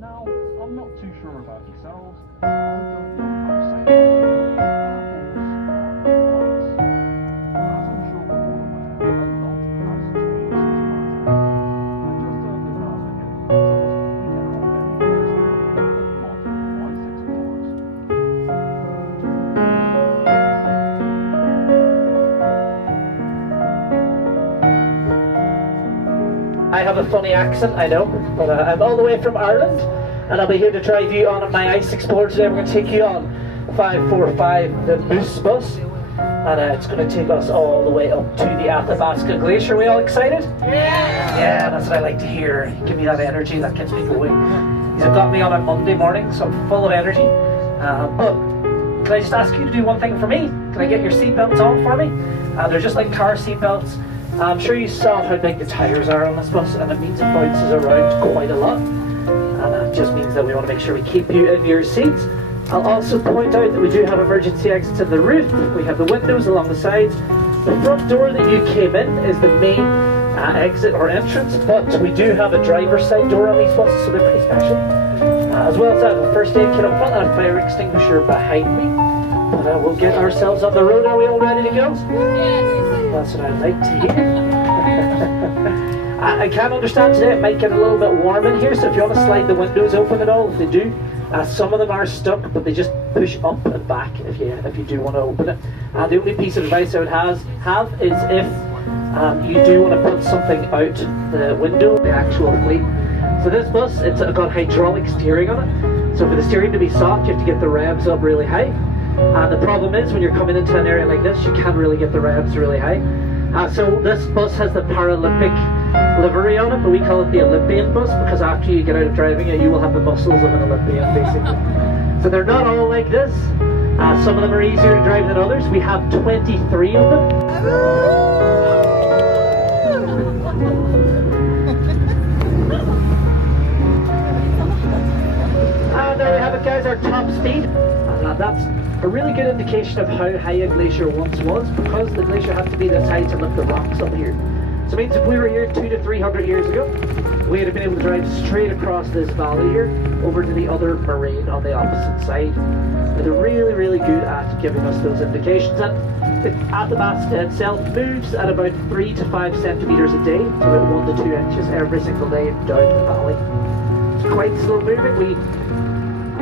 Now, I'm not too sure about yourselves, but I don't know how safe I feel apples are rice. As I'm sure we're all aware, a lot has changed since my time. And just as the cars are getting better, we get our very first look at modern ice explorers. I have a funny accent, I know, but I'm all the way from Ireland, and I'll be here to drive you on my Ice Explorer today. We're going to take you on 545, the Moose bus, and it's going to take us all the way up to the Athabasca Glacier. Are we all excited? Yeah, that's what I like to hear. Give me that energy, that gets me going. These have got me on a Monday morning, so I'm full of energy. But can I just ask you to do one thing for me? Can I get your seatbelts on for me? They're just like car seatbelts. I'm sure you saw how big the tyres are on this bus, and it means it bounces around quite a lot, and that just means that we want to make sure we keep you in your seats. I'll also point out that we do have emergency exits in the roof. We have the windows along the sides. The front door that you came in is the main exit or entrance, but we do have a driver's side door on these buses, so they're pretty special. As well as I have a first aid kit up front and a fire extinguisher behind me. But we'll get ourselves on the road. Are we all ready to go? Yes. That's what I like to hear. I can understand today it might get a little bit warm in here, so if you want to slide the windows open at all, if they do, some of them are stuck, but they just push up and back if you do want to open it. The only piece of advice I would have is if you do want to put something out the window, the actual fleet. So this bus, it's got hydraulic steering on it, so for the steering to be soft, you have to get the revs up really high. The problem is when you're coming into an area like this, you can't really get the revs really high. So this bus has the Paralympic livery on it, but we call it the Olympian bus because after you get out of driving it, you will have the muscles of an Olympian basically. So they're not all like this. Some of them are easier to drive than others. We have 23 of them. And there we have it, guys, our top speed. That's a really good indication of how high a glacier once was, because the glacier had to be this high to lift the rocks up here. So it means if we were here 200 to 300 years ago, we'd have been able to drive straight across this valley here over to the other moraine on the opposite side. But they're really, really good at giving us those indications. And the Athabasca itself moves at about 3 to 5 centimeters a day, so about 1 to 2 inches every single day down the valley. It's quite slow moving.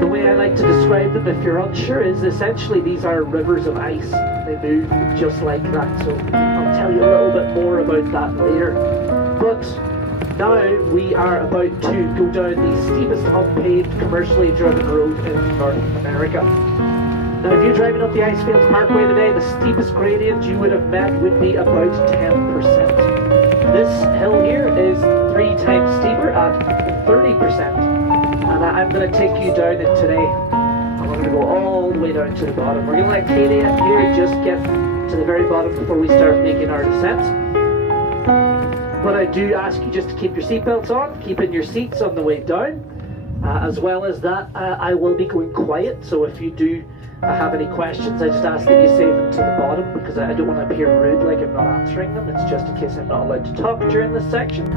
The way I like to describe them, if you're unsure, is essentially these are rivers of ice. They move just like that, so I'll tell you a little bit more about that later. But now we are about to go down the steepest unpaved, commercially driven road in North America. Now if you're driving up the Icefields Parkway today, the steepest gradient you would have met would be about 10%. This hill here is 3 times steeper at 30%. And I'm going to take you down it today. And we're going to go all the way down to the bottom. We're going to let Katie up here just get to the very bottom before we start making our descent. But I do ask you just to keep your seatbelts on, keep in your seats on the way down. As well as that, I will be going quiet. So if you do have any questions, I just ask that you save them to the bottom because I don't want to appear rude like I'm not answering them. It's just in case I'm not allowed to talk during this section.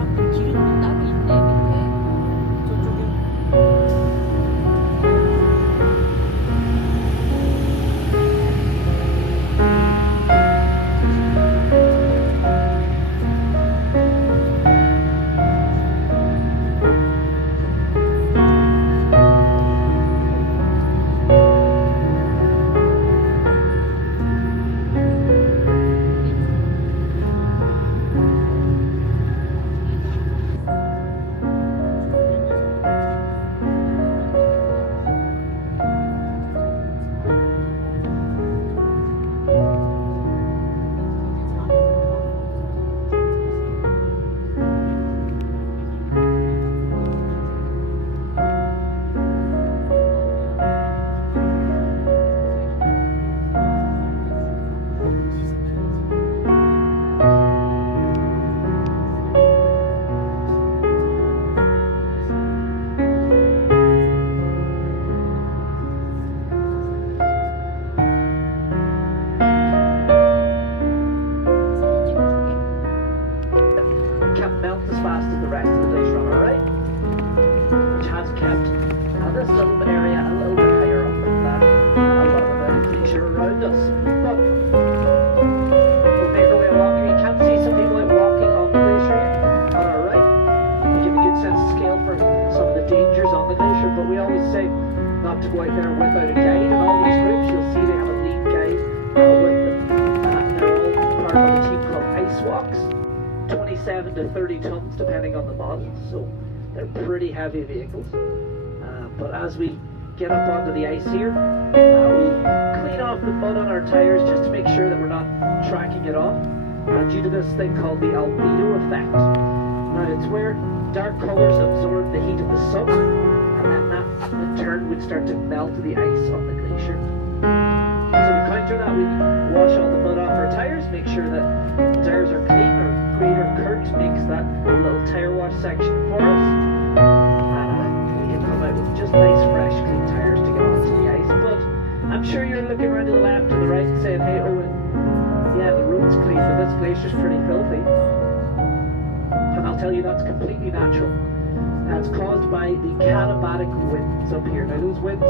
explore some of the dangers on the glacier, but we always say not to go out there without a guide. In all these groups, you'll see they have a lead guide with them. And they're all part of a team called Ice Walks, 27 to 30 tons depending on the model, so they're pretty heavy vehicles. But as we get up onto the ice here, we clean off the mud on our tires just to make sure that we're not tracking it off, due to this thing called the albedo effect. Now it's where dark colours absorb the heat of the sun, and then that in turn would start to melt the ice on the glacier. So to counter that, we wash all the mud off our tires, make sure that the tires are clean. Our grader Kurt makes that little tire wash section for us, and we can come out with just nice fresh clean tires to get onto the ice. But I'm sure you're looking around to the left and the right and saying, hey Owen, yeah, the road's clean, but this glacier's pretty filthy. And I'll tell you that's completely natural. That's caused by the katabatic winds up here. Now those winds